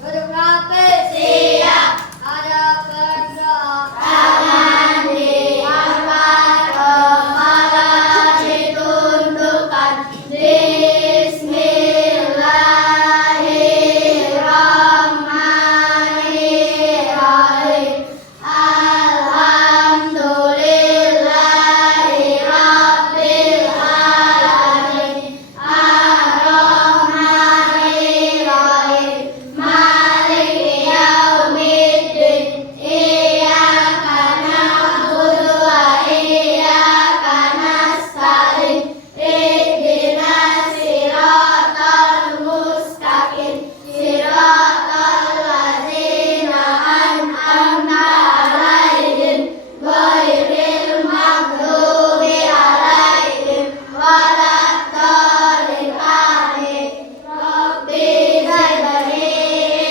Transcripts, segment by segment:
Berlatih. Siap. Ada berdoa. Tangan diangkat, kepala ditundukkan. Bismillahirrahmanirrahim. Alhamdulillahirabbil alamin. Ar-Rahmanirrahim. Maliki yaumiddin. Iyyaka na'budu wa iyyaka nasta'in. Ihdinas siratal mustaqim. Siratal ladzina an'amta 'alaihim ghairil maghdubi 'alaihim waladdallin. Amin. Rabbi zidni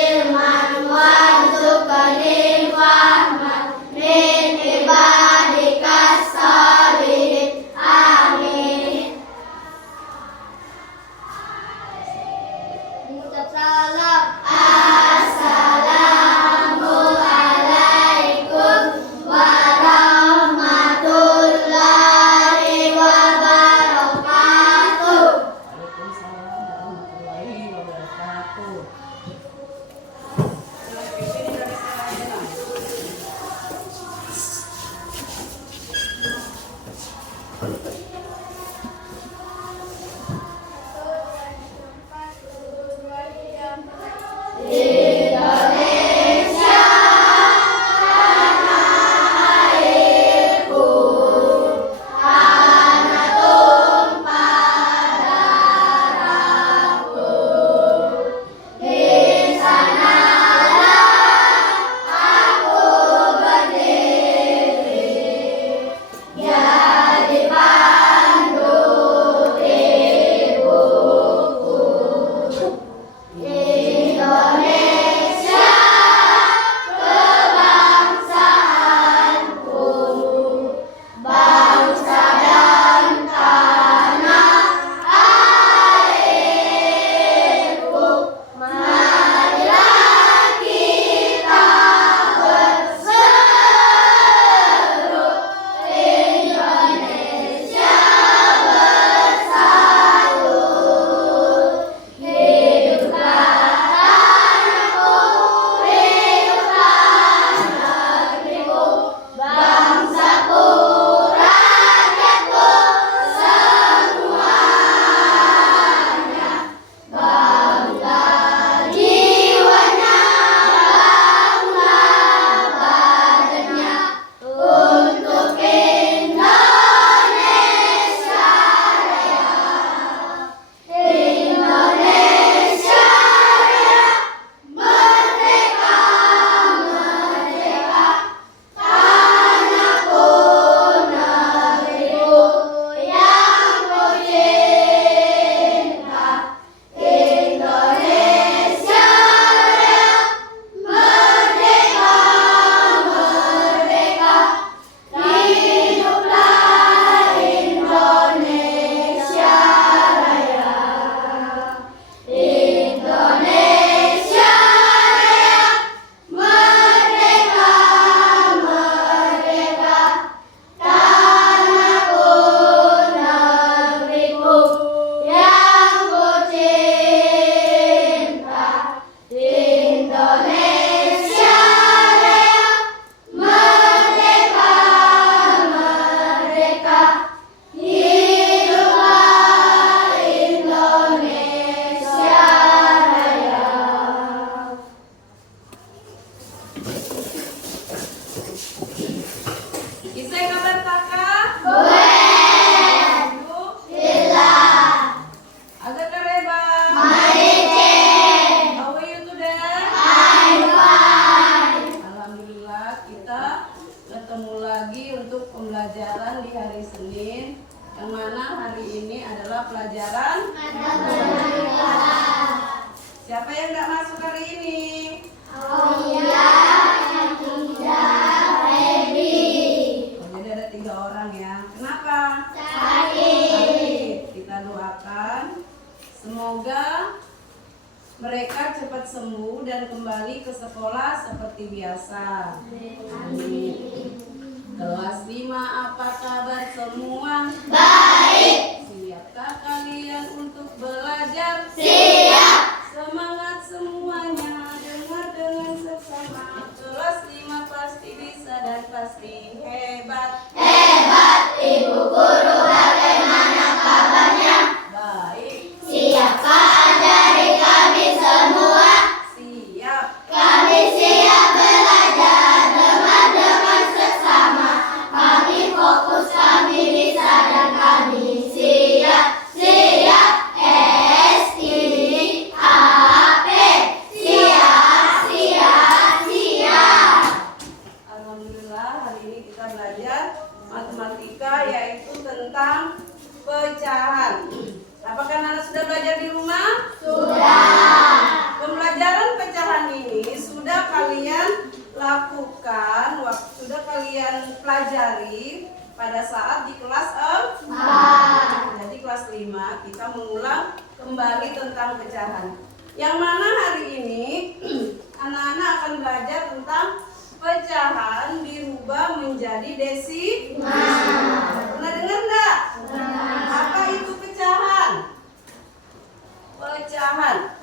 ilman warzuqni fahman min ibadikas sholihin. Amin. Mengucap salam. Assalamualaikum warahmatullahi wabarakatuh. Waalaikumsalam warahmatullahi wabarakatuh. Indonesia tanah airku, tanah tumpah darahku. Di sanalah aku berdiri, jadi pandu ibuku. Indonesia kebangsaanku, bangsa dan tanah airku. Marilah kita berseru, Indonesia bersatu. Hiduplah tanahku, hiduplah negeriku, bangsaku, rakyatku semuanya. Bangga jiwanya, bangga badannya, untuk Indonesia Raya. Indonesia Raya, merdeka, merdeka, tanahku, negeriku yang ku cinta. Indonesia Raya, merdeka, merdeka, hiduplah Indonesia Raya. Indonesia Raya, merdeka, merdeka, tanahku, negeriku yang ku cinta. Indonesia Raya, merdeka, merdeka, hiduplah Indonesia Raya. Isai kabar kakak? Goen, Lila, Agak kareba. Maicen, How are you today? I'm fine. Alhamdulillah kita ketemu lagi untuk pembelajaran di hari Senin, yang mana hari ini adalah pelajaran. Siapa yang nggak masuk hari ini? Oh iya, yang tidak ready. Oh, jadi ada 3 orang ya. Kenapa? Sakit. Kita doakan semoga mereka cepat sembuh dan kembali ke sekolah seperti biasa. Amin. Kelas 5, apa kabar semua? Baik. Siapkah kalian untuk belajar? Siap. Semangat semuanya, dengar dengan seksama. Kelas 5 pasti bisa dan pasti hebat. Hebat. Ibu guru bagaimana kabarnya? Baik. Siapkah ajari kami semua? Siap. Kami siap belajar dengan seksama. Kami fokus, kami bisa dan kami siap. Siap. SIAP. Siap, siap, siap. Alhamdulillah, hari ini kita belajar matematika, yaitu tentang pecahan. Apakah anak sudah belajar di rumah? Sudah. Pembelajaran pecahan ini sudah kalian lakukan, sudah kalian pelajari pada saat di kelas 4. Jadi kelas 5 kita mengulang kembali tentang pecahan. Yang mana hari ini anak-anak akan belajar tentang pecahan dirubah menjadi desimal. Pernah dengar enggak? Apa itu pecahan? Pecahan.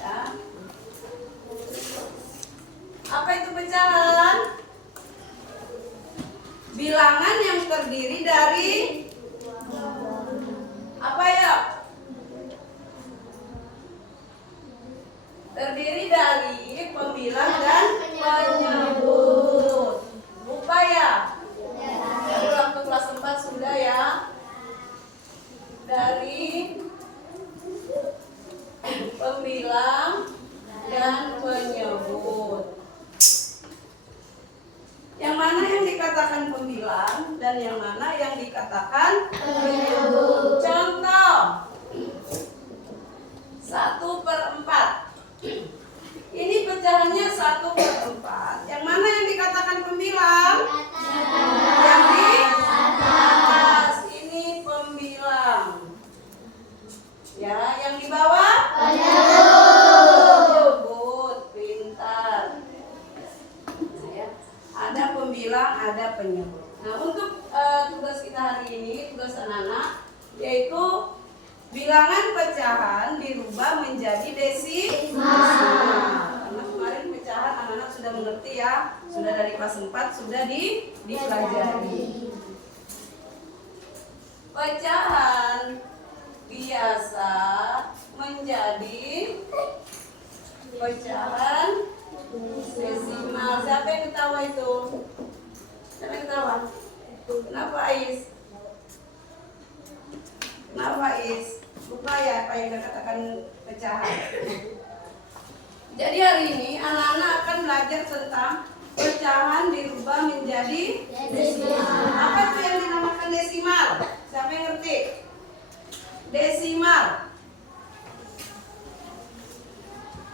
Ya. Apa itu pecahan? Bilangan yang terdiri dari apa ya? Terdiri dari pembilang dan penyebut. Lupa ya? Jadi waktu kelas 4 sudah ya. Dari pembilang dan penyebut. Yang mana yang dikatakan pembilang dan yang mana yang dikatakan penyebut. Contoh 1/4. Ini pecahannya 1/4. Yang mana yang dikatakan pembilang? Yang di atas. Ini pembilang. Ya, yang di bawah? Penyebut. Pintar. Nah, ya. Ada pembilang, ada penyebut. Nah, untuk tugas kita hari ini, tugas anak-anak, yaitu bilangan pecahan dirubah menjadi desimal. Karena kemarin pecahan anak-anak sudah mengerti ya, sudah dari kelas 4 sudah dipelajari. Pecahan biasa menjadi pecahan desimal. Siapa yang ketawa itu? Siapa yang ketawa? Kenapa Ais? Kenapa Ais? Lupa ya apa yang dikatakan pecahan. Jadi hari ini anak-anak akan belajar tentang pecahan dirubah menjadi desimal. Apa itu yang dinamakan desimal? Siapa yang ngerti? Desimal.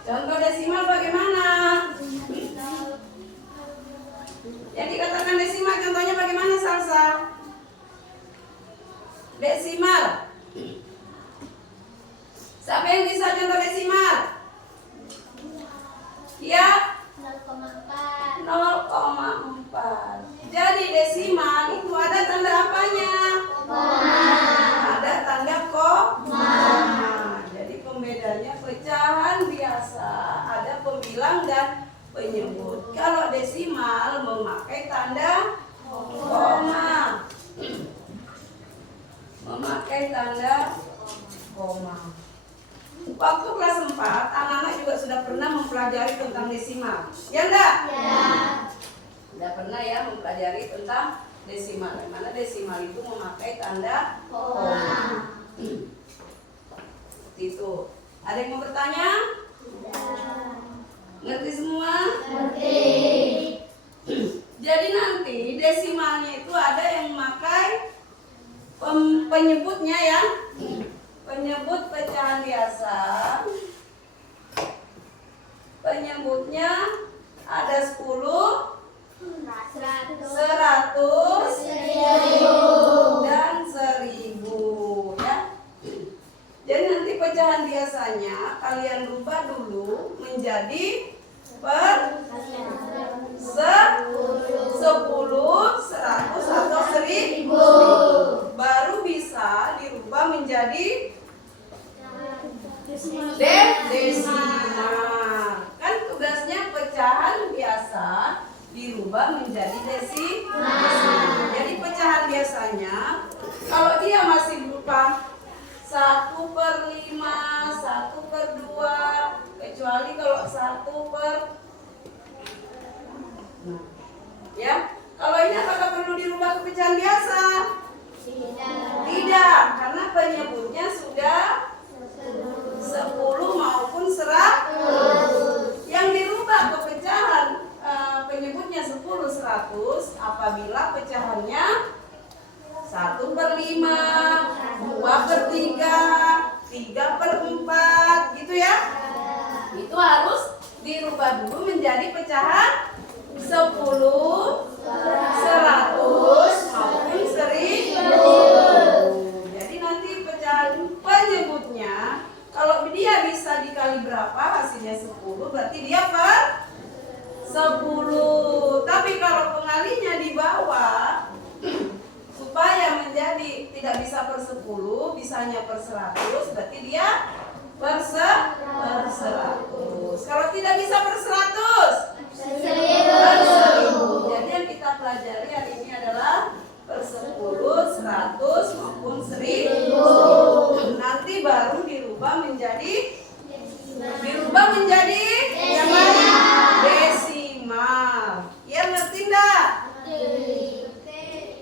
Contoh desimal bagaimana? Yang dikatakan desimal contohnya bagaimana, Salsa? Desimal. Siapa yang bisa contoh desimal? Ya? 0,4. Jadi desimal itu ada tanda apanya? Ada tanda koma. Jadi pembedanya pecahan biasa ada pembilang dan penyebut. Kalau desimal memakai tanda koma. Memakai tanda koma. Waktu kelas 4, anak-anak juga sudah pernah mempelajari tentang desimal. Ya enggak? Ya. Sudah pernah ya mempelajari tentang desimal. Mana desimal itu memakai tanda koma. Itu. Ada yang mau bertanya? Ngerti semua? Ngerti. Jadi nanti desimalnya itu ada yang memakai penyebutnya ya. Penyebut pecahan biasa. Penyebutnya ada 10, 100, 1000 dan 1000 ya. Jadi nanti pecahan biasanya kalian rubah dulu menjadi per 10, 100 atau 1000. Baru bisa dirubah menjadi desimal. Kan tugasnya pecahan biasa dirubah menjadi desimal. Jadi pecahan biasanya kalau dia masih berupa 1/5, 1/2, kecuali kalau 1/, ya. Kalau ini apakah perlu dirubah ke pecahan biasa? Tidak, karena penyebutnya sudah 10 maupun 100. Yang dirubah ke pecahan penyebutnya 10, 100 apabila pecahannya 1/5, 2/3, 3/4 gitu ya. Itu harus dirubah dulu menjadi pecahan 10, 100 maupun 1000. Jadi nanti pecahan penyebutnya kalau dia bisa dikali berapa hasilnya 10, berarti dia per 10. Tapi kalau pengalinya di bawah supaya menjadi tidak bisa per 10, bisanya per 100, berarti dia per 100. Kalau tidak bisa per 100, per 1000. Jadi yang kita pelajari hari ini adalah per 10, 100 maupun 1000. Nanti baru dirubah menjadi yang mana? Desimal. Ya, ngerti enggak?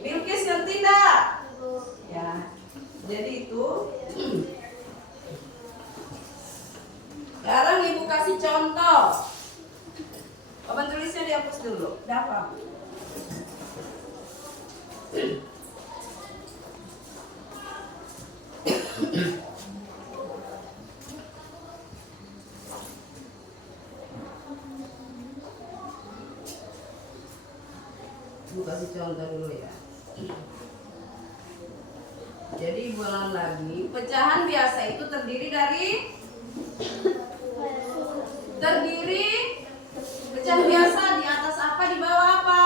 Bilkis ngerti enggak? Ya. Jadi itu. Sekarang Ibu kasih contoh. Papan tulisnya dihapus dulu. Dapat. Ibu kasih contoh dulu ya. Jadi Ibu ulang lagi. Pecahan biasa itu terdiri pecahan biasa di atas apa, di bawah apa?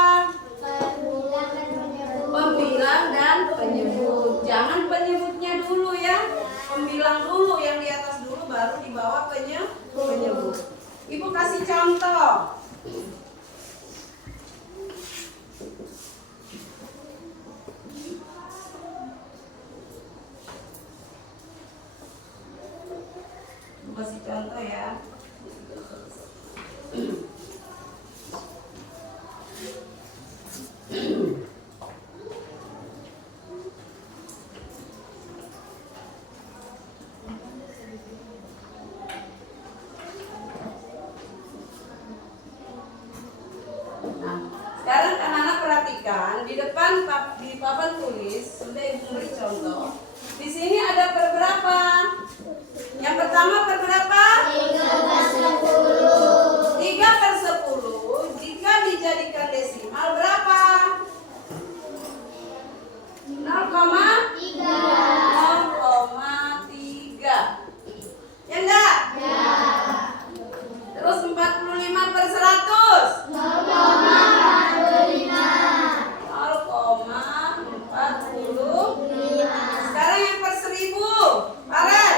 Pembilang dan penyebut. Jangan penyebutnya dulu ya. Pembilang dulu yang di atas dulu, baru di bawah penyebut. Ibu kasih contoh. Ibu kasih contoh ya. Sekarang anak-anak perhatikan di depan di papan tulis sudah Ibu beri contoh. Di sini ada per berapa? Yang pertama per berapa? 3/10. Jika dijadikan desimal berapa? 0,3. Ya enggak? Ya. Terus 45/100. 0,45. Sekarang yang per 1000, Paren.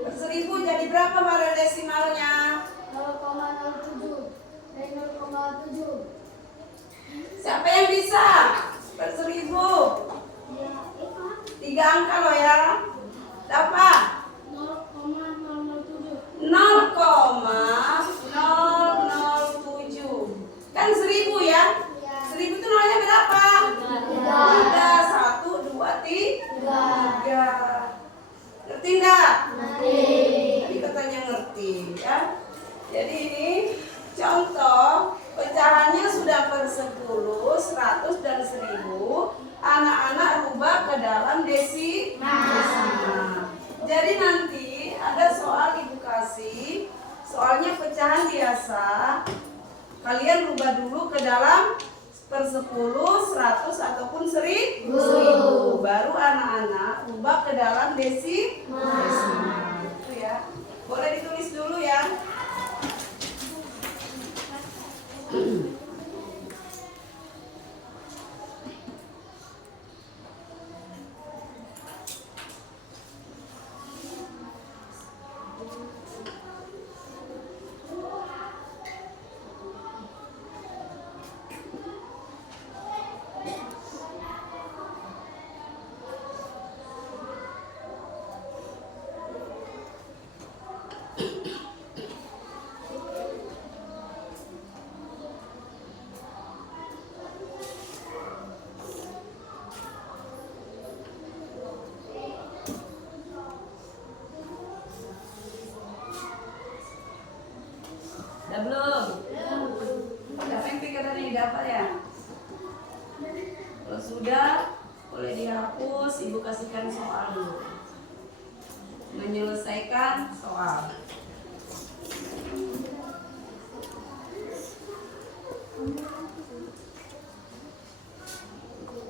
Per 1000 jadi berapa Paren desimalnya? 0,07. Siapa yang bisa? Per 1000. 3 angka loh ya. Dapat 0,007. Kan 1000 ya? 1000 itu nolnya berapa? 3, 1, 2, 3. Ngerti enggak? Tadi katanya ngerti ya. Jadi ini contoh pecahannya sudah per 10, 100 dan 1000. Anak-anak rubah ke dalam desimal. Jadi nanti ada soal Ibu kasih, soalnya pecahan biasa. Kalian rubah dulu ke dalam per 10, 100 ataupun 1000. Baru anak-anak rubah ke dalam desimal. Itu ya. Boleh Udah belum? Siapa yang pikiran ini dapat ya? Kalau sudah, boleh dihapus. Ibu kasihkan soal dulu. Menyelesaikan soal.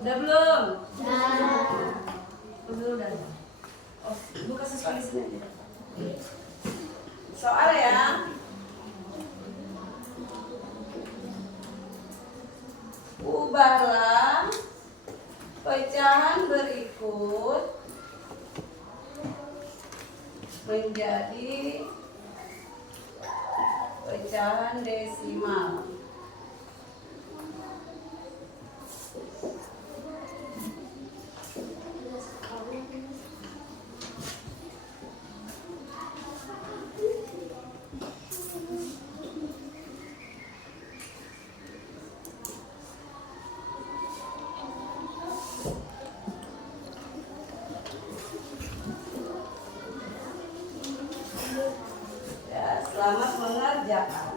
Udah belum? Udah. Oh, ibu kasih soal di sini aja. Soal ya. Ubahlah pecahan berikut menjadi pecahan desimal. Ya, selamat mengerjakan.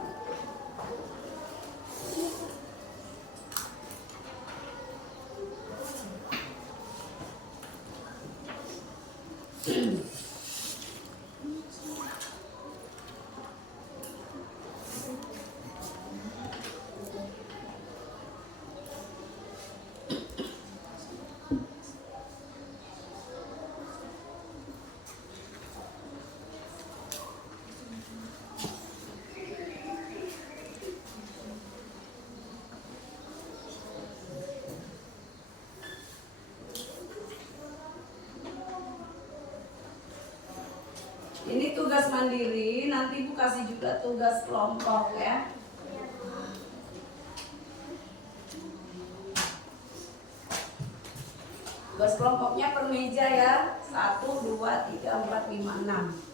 Ini tugas mandiri, nanti Ibu kasih juga tugas kelompok ya. Tugas kelompoknya per meja ya. 1, 2, 3, 4, 5, 6.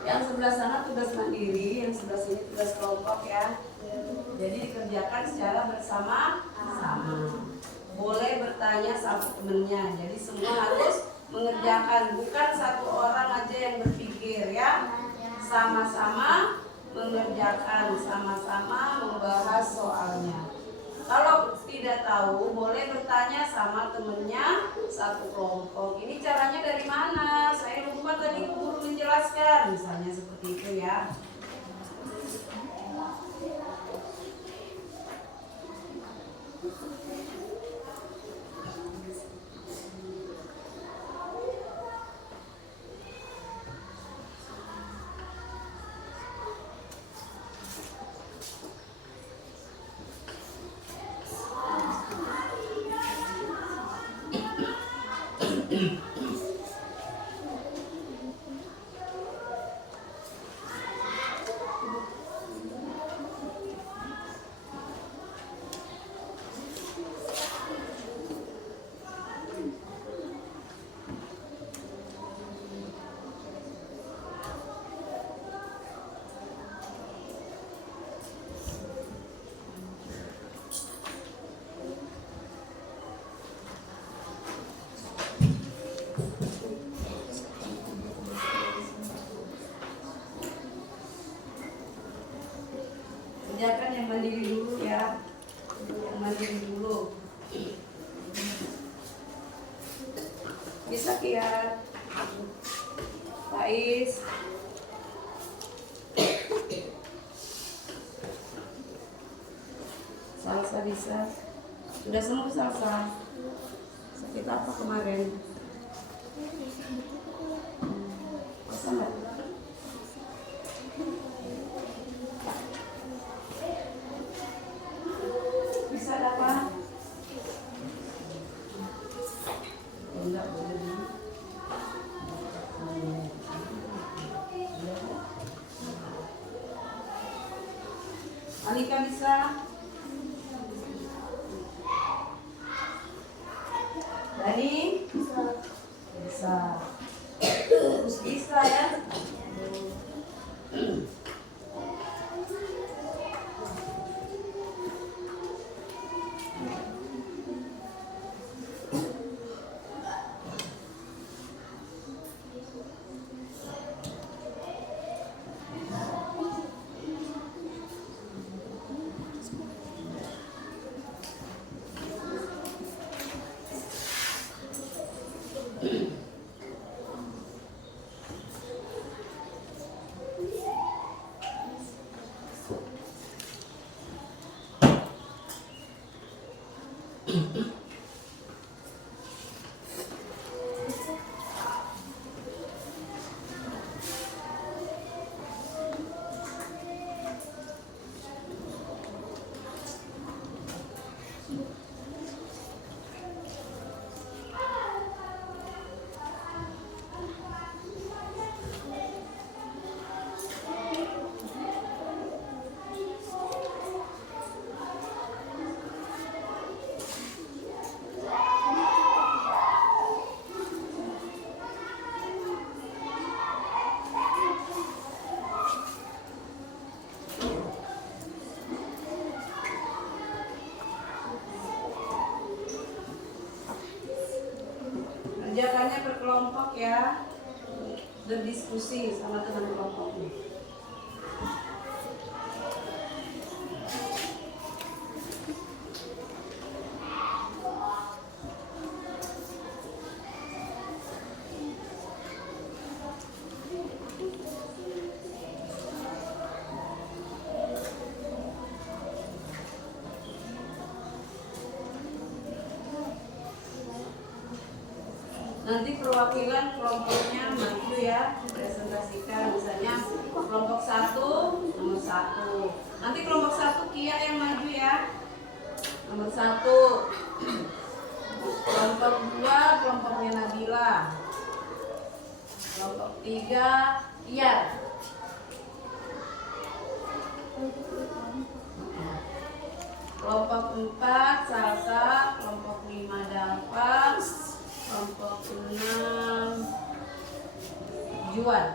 Yang sebelah sana tugas mandiri, yang sebelah sini tugas kelompok ya. Jadi dikerjakan secara bersama-sama. Boleh bertanya sama temennya. Jadi semua harus mengerjakan, bukan satu orang aja yang berpikir ya. Sama-sama mengerjakan, sama-sama membahas soalnya. Kalau tidak tahu, boleh bertanya sama temennya satu kelompok. Ini caranya dari mana? Saya lupa tadi guru menjelaskan. Misalnya seperti itu ya. Faiz. Salsa bisa. Sudah sembuh Salsa? Sakit apa kemarin? Bisa nggak? Bisa apa? Enggak boleh. Alika bisa? Dani? Bisa. Bisa ya? Kerjakannya berkelompok ya, berdiskusi sama teman kelompoknya. Nanti perwakilan kelompoknya maju ya, presentasikan misalnya kelompok 1 nomor 1. Nanti kelompok 1 Kia yang maju ya, nomor 1. Kelompok 2 kelompoknya Nabila. Kelompok 3 Kia. Kelompok 4 Salsa, kelompok 5 Dava, kelompok 6 Juan.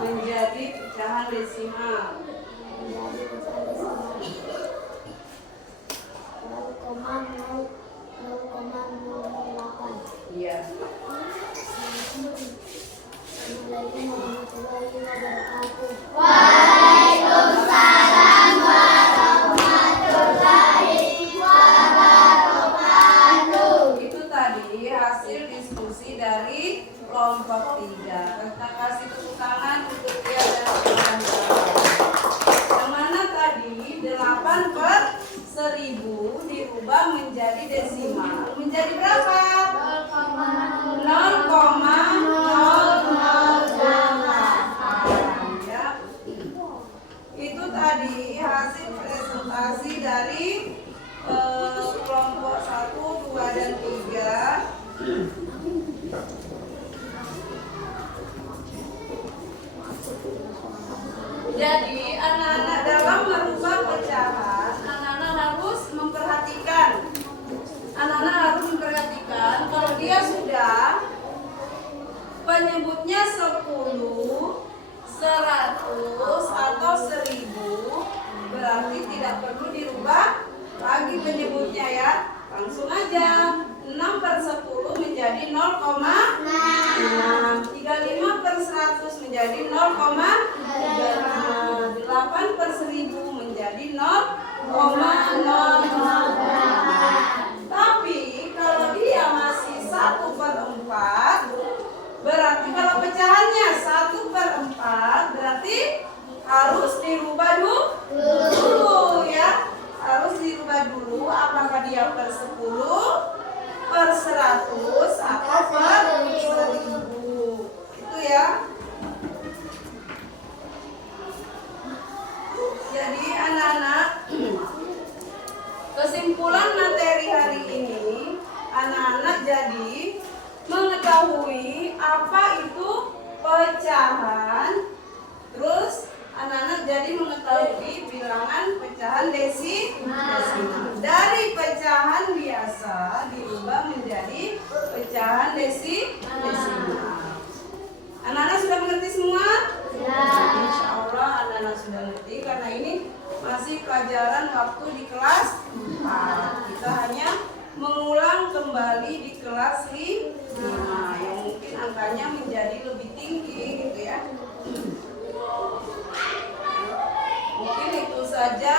menjadi pecahan desimal. Iya. Waalaikumsalam warahmatullahi wabarakatuh. Itu tadi hasil diskusi dari kelompok 3. Kita kasih tepuk tangan untuk dia dan kawan-kawan. Yang mana tadi 8/1000 dirubah menjadi desimal. Menjadi berapa? 0,008. Ya. Itu tadi hasil presentasi dari kelompok 1, 2, dan 3. Jadi anak-anak dalam merubah pecahan, anak-anak harus memperhatikan. Anak-anak harus memperhatikan kalau dia sudah penyebutnya 10, 100 atau 1000, berarti tidak perlu dirubah lagi penyebutnya ya. Langsung aja 6/10 menjadi 0,6, 35/100 menjadi 0,35, 8/1000 menjadi 0,008. Tapi kalau dia masih 1/4, berarti kalau pecahannya 1/4 berarti harus dirubah dulu ya. Harus dirubah dulu apakah dia per 10, per 100 atau per 1000. Itu ya. Jadi anak-anak, kesimpulan materi hari ini, anak-anak jadi mengetahui apa itu pecahan. Terus anak-anak jadi mengetahui bilangan pecahan desimal. Dari pecahan biasa dirubah menjadi pecahan desimal. Anak-anak sudah mengerti semua? Ya. Insya Allah anak-anak sudah mengerti karena ini masih pelajaran waktu di kelas 4. Kita hanya mengulang kembali di kelas 5 yang mungkin angkanya menjadi lebih tinggi gitu ya. Mungkin itu saja